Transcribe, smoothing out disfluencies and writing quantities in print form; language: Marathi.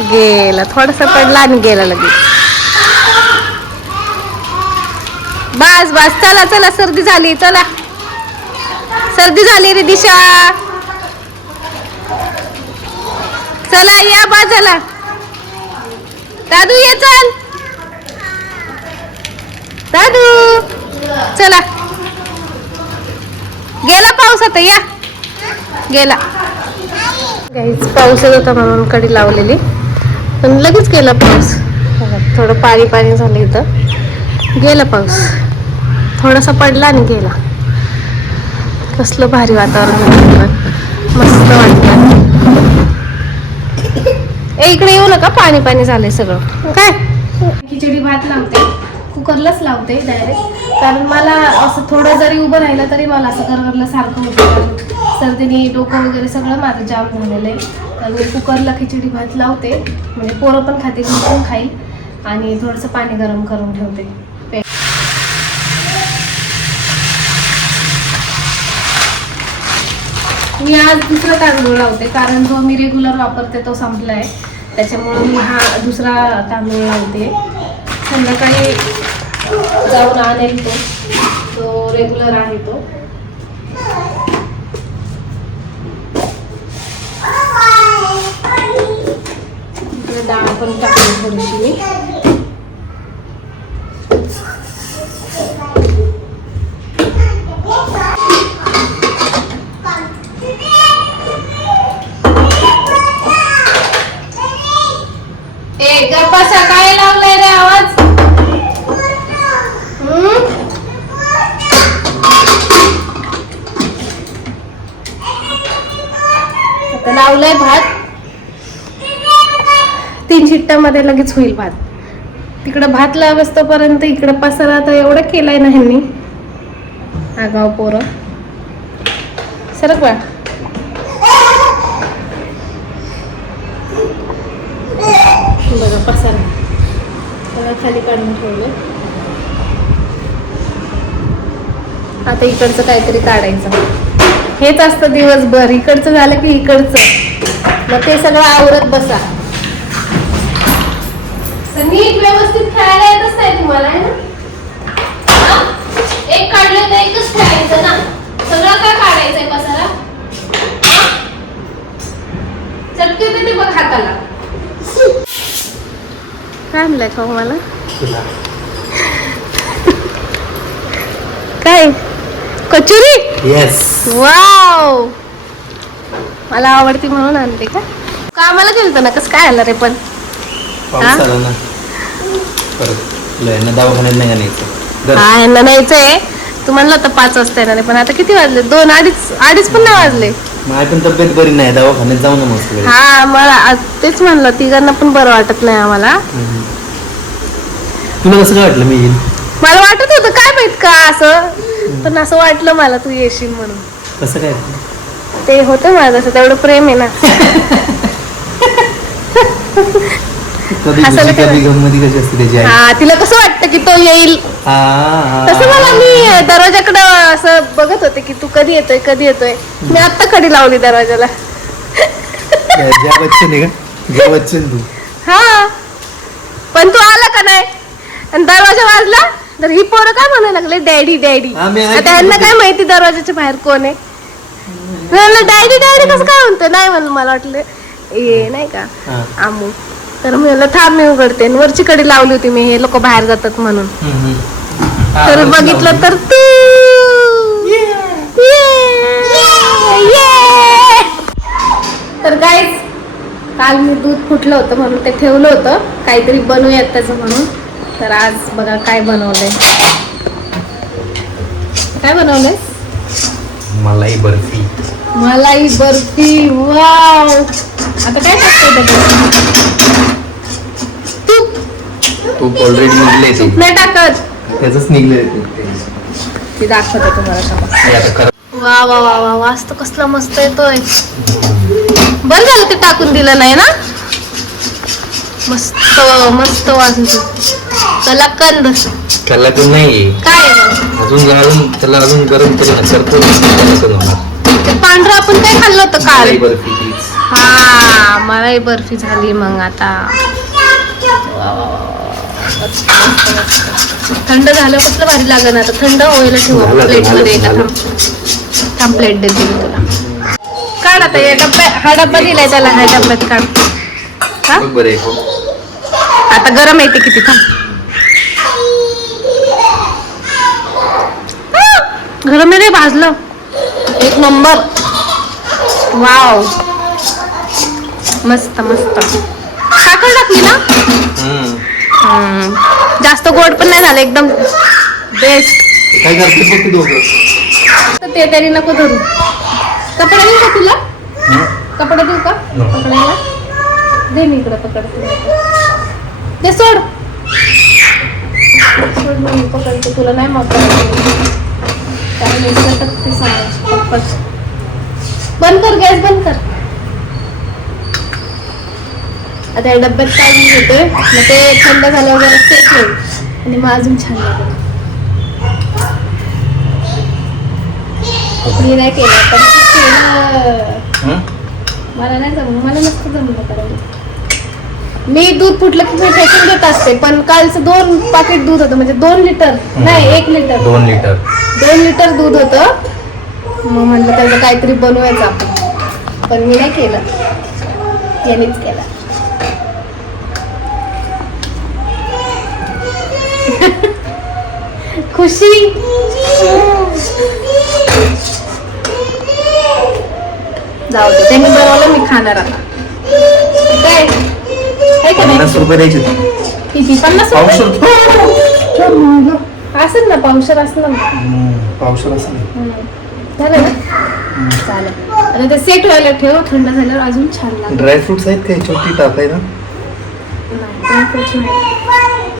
गेला, थोडासा पडला आणि गेला लगेच. बस बस, चला चला, सर्दी झाली, चला सर्दी झाली रे दिशा. चला या बाजूला, दादू ये, चल दादू, चला. गेला पाऊस, आता या. गेला गाईच, पाऊसच होता म्हणून कडी लावलेली, पण लगेच गेला पाऊस. थोडं पाणी पाणी झालं इथं, गेला पाऊस. थोडासा पडला आणि गेला. कसलं भारी वातावरण, मस्त वाटतं. इकडे येऊ नका, पाणी पाणी झालंय सगळं. काय खिचडी भात लावते, कुकरलाच लावते डायरेक्ट, कारण मला असं थोडं जरी उभं राहिलं तरी मला असं गरगरला सारखं होतं. सर्दीने डोकं वगैरे सगळं माझं जाम झालेलं आहे. तर मी कुकरला खिचडी भात लावते, म्हणजे पोरं पण खातील, मी पण खाईल, आणि थोडंसं पाणी गरम करून ठेवते. मी आज दुसरा तांदूळ लावते, कारण जो मी रेग्युलर वापरते तो संपलाय, त्याच्यामुळे मी हा दुसरा तांदूळ लावते. संध्याकाळी जाऊन आणेल तो रेग्युलर आहे तो. इकडे डाळ पण टाकली थोडीशी मी. गप्पा काय लावलाय रे आवाज? आता लावलाय भात, 3 शिट्ट्यामध्ये लगेच होईल भात. तिकडं भात लावस्तोपर्यंत इकडं पसारा तर एवढा केलाय ना ह्यांनी, आगाव पोरं. सरक बा, बघा पसारा सगळं खाली काढून ठेवलं. आता इकडचं काहीतरी काढायचं, हेच असतं दिवसभर. इकडचं झालं की इकडचं, मग ते सगळं आवरत बसा. नीट व्यवस्थित खेळायला येतच नाही तुम्हाला, आहे ना? एक काढलं तर एकच खेळायचं ना, सगळं काय काढायचंय पसारा? चटके देते बघ हाताला. काय आणलंय खाऊ मला? काय कचोरी? येस. वाव, मला आवडती म्हणून आणते का? कामाला गेलतो ना, कसं काय आलं रे? पण पाऊस आला ना परत, यांना दवाखान्यात नाही न्यायचं. हा, यांना न्यायचंय. तू म्हणलं होतं 5 वाजता येणार, पण आता किती वाजले? 2, अडीच पण नाही वाजले. माझी पण तब्येत बरी नाही, दवाखान्यात जाऊ ना मस्त. हा, मला तेच म्हणलं, तिघांना पण बरं वाटत नाही आम्हाला. तुला कसं काय वाटलं मी येईल? मला वाटत होतं काय माहित का असं, पण असं वाटलं मला तू येशील म्हणून. कसं काय? ते होतं माझं असं, तेवढं प्रेम आहे ना. कधी गमती कशी असते त्याची आई. हा, तिला कसं वाटतं की तो येईल, तसं मला मी दरवाजाकडे असं बघत होते की तू कधी येतोय कधी येतोय. मी आत्ता कडी लावली दरवाजाला. ज्या बच्चन आहे का? ज्या बच्चन तू. हा, पण तू आला का नाही आणि दरवाजा वाजला तर ही पोरं काय म्हणायला लागले, डॅडी डॅडी. त्यांना काय माहिती दरवाजाच्या बाहेर कोण आहे. डॅडी डॅडी कसं काय म्हणतो? नाही म्हणलं, मला वाटलं ये नाही का आमू. तर मी म्हणलं थांब मी उघडते, आणि वरची कडी लावली होती मी, हे लोक बाहेर जातात म्हणून. तर बघितलं तर तू. तर गाईज, काल मी दूध फुटलं होतं म्हणून ते ठेवलं होतं, काहीतरी बनवूयात त्याचं म्हणून. तर आज बघा काय बनवलंय. काय बनवलंय? मलाई बर्फी. मलाई बर्फी, वाव. आता काय टाकतोय त्याच्यात? तूप ऑलरेडी निघले, तूप नाही टाकत, त्याच निघले ते दाखवते तुम्हाला. वा वा वा वा, वास तर कसला मस्त येतोय. बरं झालं ते टाकून दिलं नाही ना, मस्त मस्त वास येतो. कलाकंद नाही काय अजून त्याला अजून गरम केलं. ते पांढरं आपण काय खाल्लं होतं काल? बर्फी. हा, मलाही बर्फी झाली मग आता. थंड झालं कसलं भारी लागलं ना. आता थंड व्हायला ठेवू प्लेट मध्ये एका. थांब प्लेट देते मी तुला. काढ आता या डब्यात. हा डब्बा दिलाय त्याला. ह्या डब्यात काढ. हा बरे आता गरम येते किती. थांब. गरम आहे रे. भाजलं एक नंबर. वाव मस्त मस्त. साखर टाकली ना. जास्त गोड पण नाही झालं. एकदम बेस्ट. काय करते फक्त दोघं. ते तरी नको धरू. कपडा देऊ का तुला. कपडा देऊ का पकडायला. दे मी इकडं पकडते. दे सोड. सोड मी पकडते. तुला नाही मग बंद कर. गॅस बंद कर. आता या डब्यात काढून घेतोय. मग ते थंड झाल्यावर जरा सेट होईल आणि मग अजून छान लागेल. मी नाही केलं पण मला नाही जमलं. मला नसतं जमलं करायला. मी दूध फुटलं की मी फेकून देत असते. पण कालचं 2 पाकिट दूध होतं. म्हणजे 2 लिटर नाही 1 लिटर. 2 लिटर 2 लिटर दूध होतं. मग म्हटलं त्याचं काहीतरी बनवायचं आपण. पण मी नाही केलं. यानेच केलं. खुशी. जाऊ दे. त्यांनी बनवलं मी खाणार आता. काय 50 रुपये द्यायचे. किती 50 पावशेर असेल ना. पावशेर असलं ना. पावशेर असेल. झालं ना. चालेल. आता ते सेट व्हायला ठेव. थंड झाल्यावर अजून छान लागेल. ड्रायफ्रुट्स आहेत काही छोटी टाकायला. नाही ड्रायफ्रुट्स नाही.